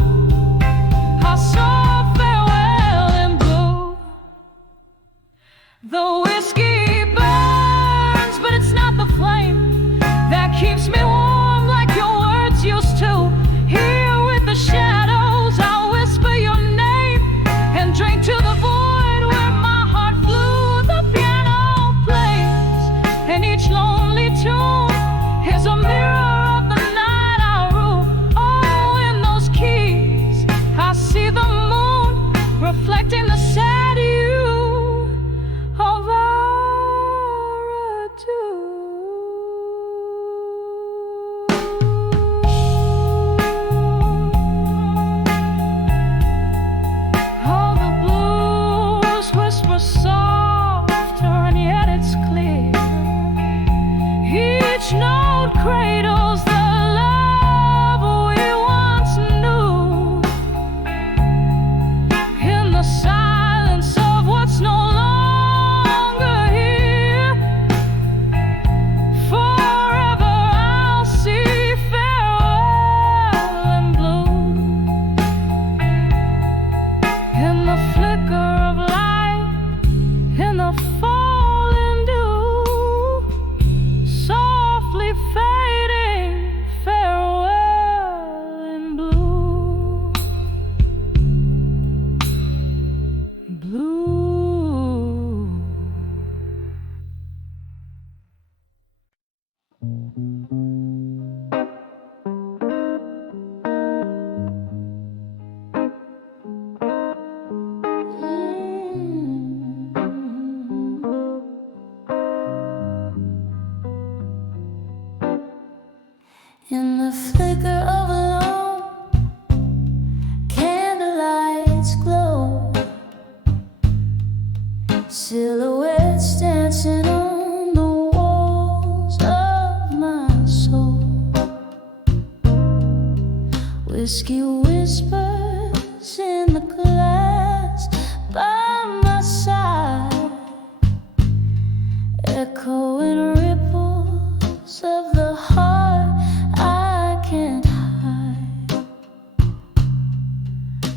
I saw farewell in blue. The whiskey burns, but it's not the flame that keeps me warm like your words used to. Here with the shadows, I'll whisper your name and drink to the void where my heart flew. The piano plays, and each lonely tune is a mirror of the night I rule. Oh, in those keys, I see the moon reflecting the sad hue of our two. All the blues whisper softer, and yet it's clear. Each note cradles the love we once knew. In the silence of what's no longer here, forever I'll see farewell in blue. In the flicker of light, in the falling dew, softly fading farewell in blue. Blue. In the flicker of a lone candlelight's glow, silhouettes dancing on the walls of my soul. Whiskey whispers in the glass by my side, echoing ripples of the heart I can't hide.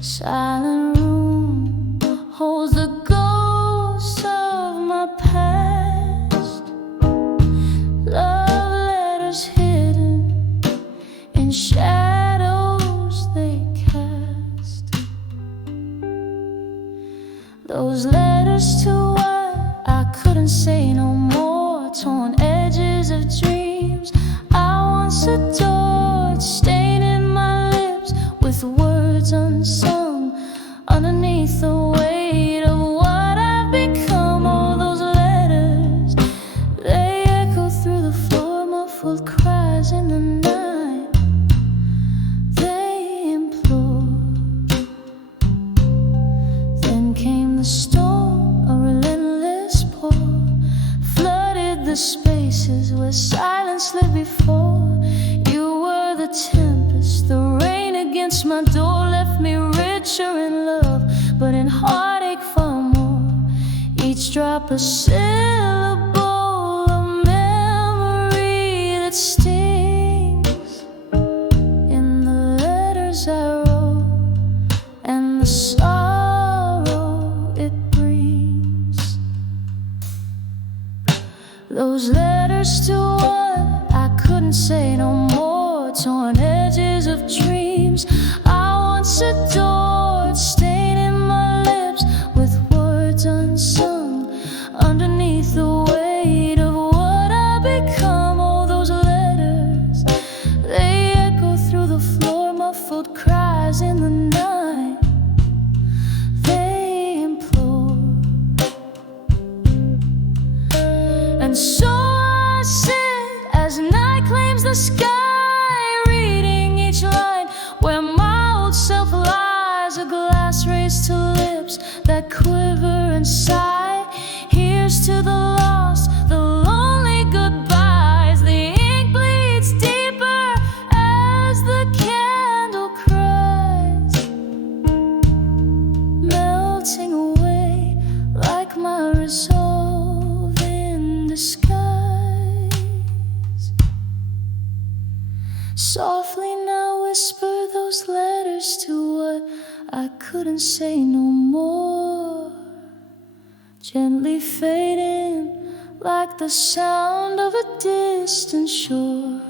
Silent room holds the ghost of my past. Love letters hidden in shadows they cast. Those letters to what I couldn't say no more. Torn edges of dreams I once adored, staining my lips with words unsung underneath the weight of what I've become. All those letters, they echo through the floor, muffled cries in the night. They implore. Then came the storm, a relentless pour, flooded the spaces where silence lived before. You were the tempest, the rain against my door left me richer in love, but in heartache far more. Each drop a syllable of memory. Those letters to what I couldn't say no more, torn edges of dreams I once adored, staining my lips with words unsung, underneath the weight of what I become. All those letters, they echo through the floor, muffled cries in the night. They implore, and so I sit as night claims the sky, reading each line where my old self lies, a glass raised to lips that quiver and sigh. Here's to the lost, the lonely goodbyes. The ink bleeds deeper as the candle cries, melting away like my resolve in disguise. Softly now whisper those letters to what I couldn't say no more, gently fading like the sound of a distant shore.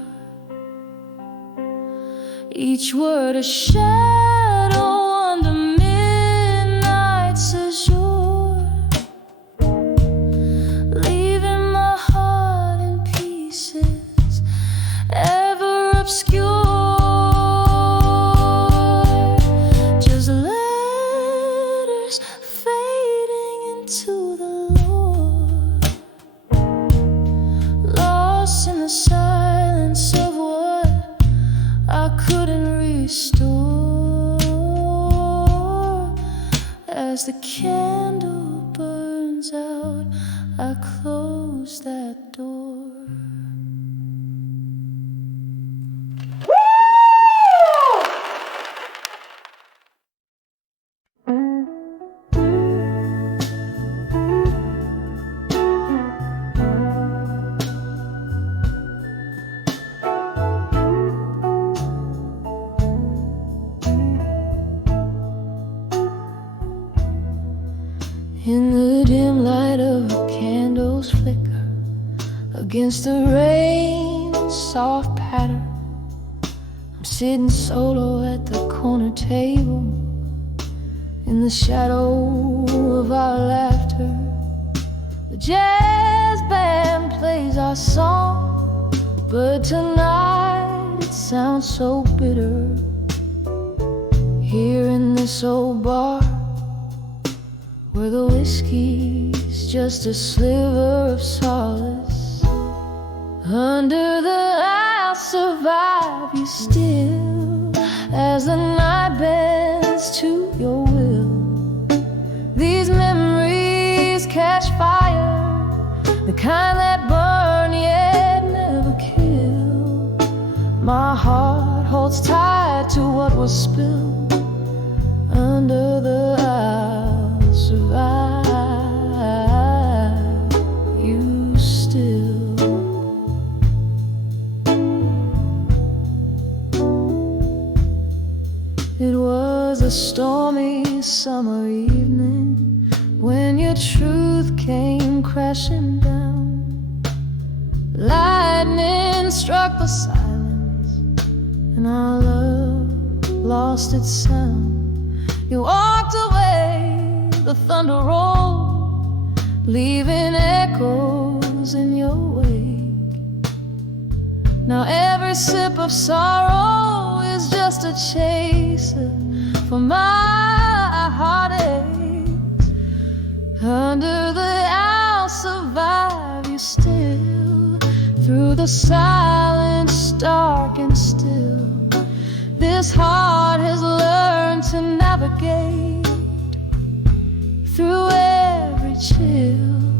Each word a shadow under midnight's azure, leaving my heart in pieces, ever obscure. Just letters fading into the lore, lost in the silence of what I couldn't restore. As the candle burns out, I close that door. In the dim light of a candle's flicker, against the rain's soft patter, I'm sitting solo at the corner table, in the shadow of our laughter. The jazz band plays our song, but tonight it sounds so bitter. Here in this old bar, where the whiskey's just a sliver of solace, under the I'll survive you still, as the night bends to your will. These memories catch fire, the kind that burn yet never kill. My heart holds tight to what was spilled, under the I'll survive you still. It was a stormy summer evening when your truth came crashing down. Lightning struck the silence, and our love lost its sound. You walked away, the thunder rolled, leaving echoes in your wake. Now every sip of sorrow is just a chaser for my heartaches. Under the I'll survive you still, through the silence dark and still. This heart has learned to navigate through every chill,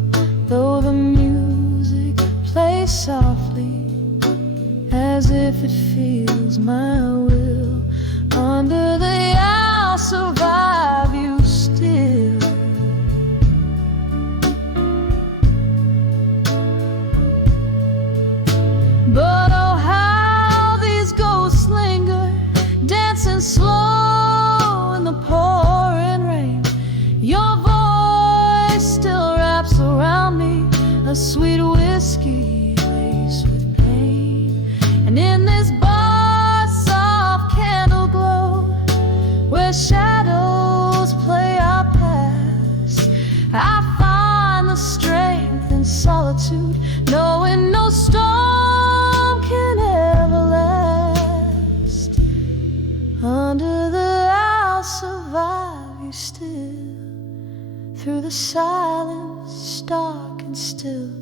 though the music plays softly as if it feels my will. Under the I'll survive you still. But oh, how these ghosts linger, dancing slow in the pouring rain. Your voice still wraps around me, a sweet whiskey the silence stark and still.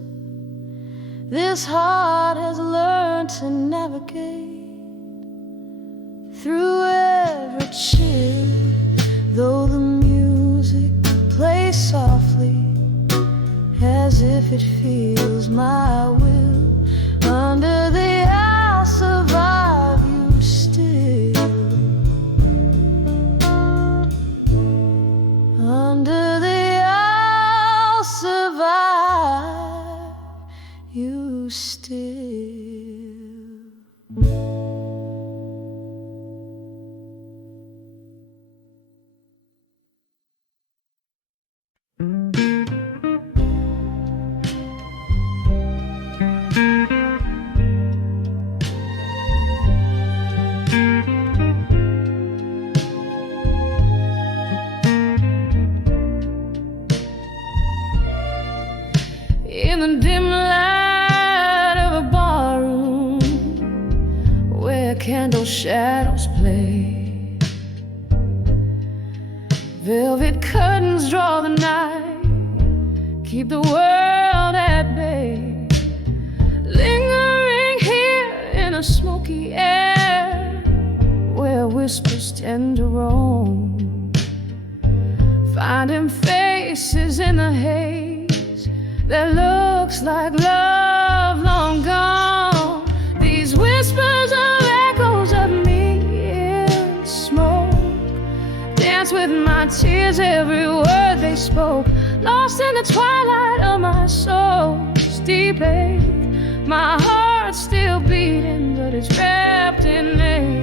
This heart has learned to navigate through every chill, though the music plays softly as if it feels my will. Under the I'll survive you still. Under the I'll survive you still. In the dim light of a barroom where candle shadows play, velvet curtains draw the night, keep the world at bay. Lingering here in a smoky air where whispers tend to roam, finding faces in the haze that looks like love long gone. These whispers are echoes of me in smoke, dance with my tears, every word they spoke, lost in the twilight of my soul's deep ache. My heart's still beating, but it's wrapped in ache.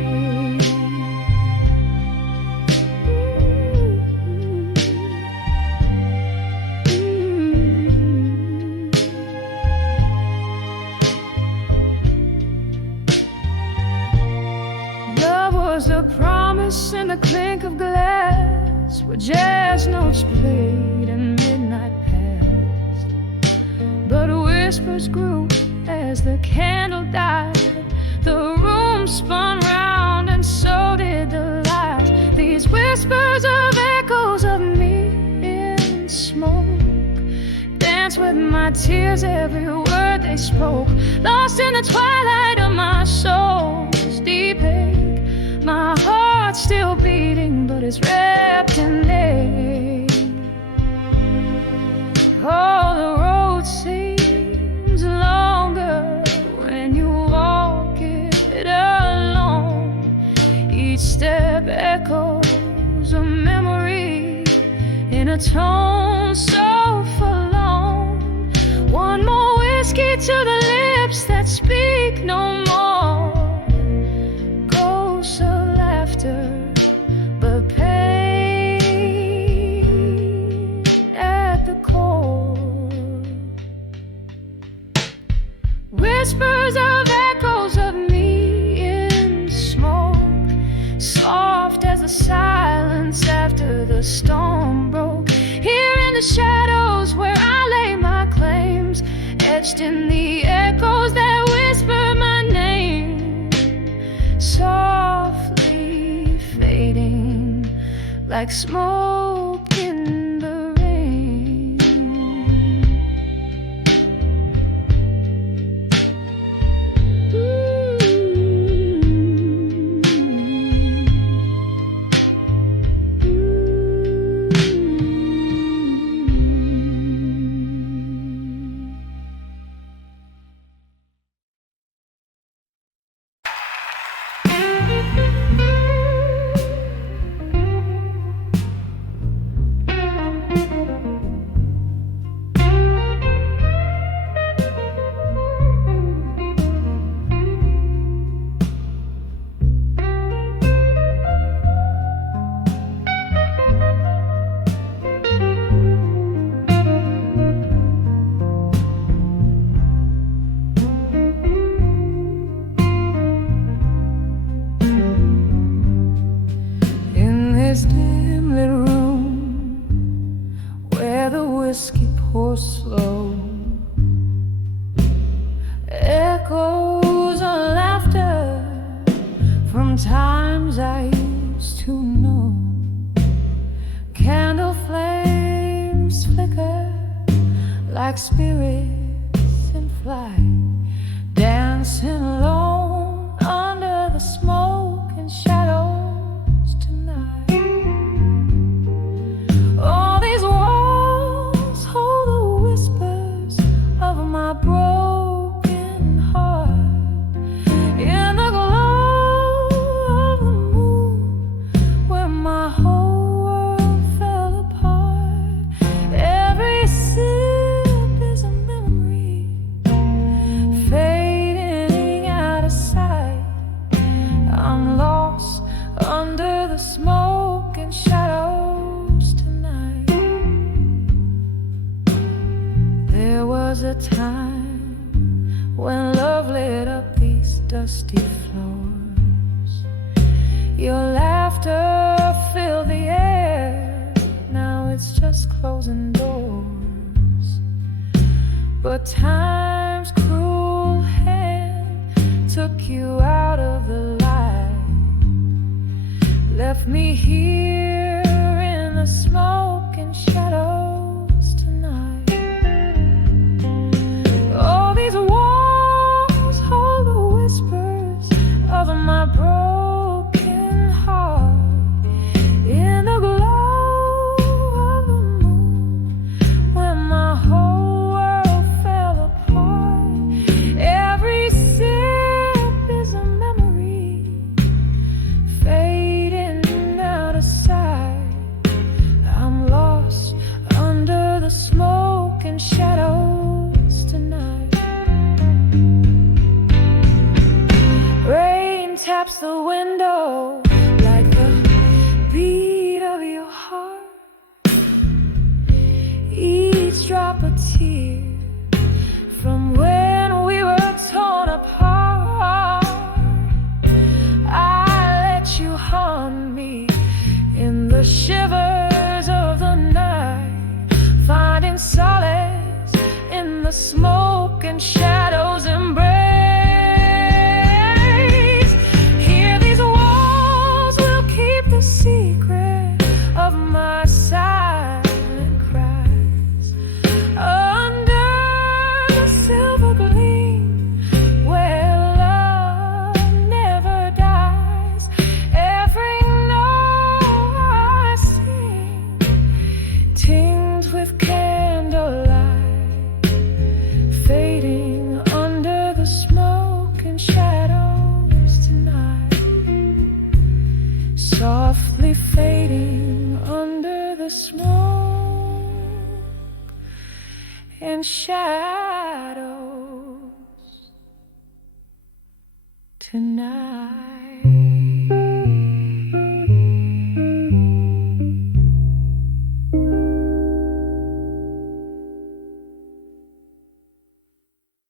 Was a promise in the clink of glass, where jazz notes played and midnight passed. But whispers grew as the candle died. The room spun round and so did the lights. These whispers of echoes of me in smoke, dance with my tears, every word they spoke, lost in the twilight of my soul's deep ache. My heart's still beating, but it's wrapped in ache. Oh, the road seems longer when you walk it alone. Each step echoes a memory in a tone so forlorn. One more whiskey to the lips that speak no more. But pain at the core. Whispers of echoes of me in smoke, soft as the silence after the storm broke. Here in the shadows where I lay my claims, etched in the echoes that whisper my name, softly fading like smoke in the rain. whiskey pours slow. Echoes of laughter from times I used to know. Candle flames like spirits in flight, dancing alone under the smoke and shadows tonight. All these walls hold the whispers of my broken heart. In the glow of the moon, where my whole world fell apart, every sip is a memory fading out of sight. I'm lost under the smoke and shadows tonight. There was a time when love lit up these dusty floors. Your laughter filled the air, now it's just closing doors. But time's cruel hand took you out of the light, left me here in the smoke and shadows tonight. All these walls hold the whispers of my broken heart. In the glow of the moon, when my whole world fell apart, every sip is a memory fading out of sight. I'm lost under the smoke and shadows tonight. Rain taps the window like the beat of your heart. Each drop a tear from when we were torn apart. I let you haunt me in the shivers of the night, finding solace in the smoke and shadows embrace. Here these walls will keep the secret of my silent cries. Under the silver gleam, where love never dies, every note I sing tinged with candlelight, fading under the smoke and shadows tonight. Softly fading under the smoke and shadows tonight.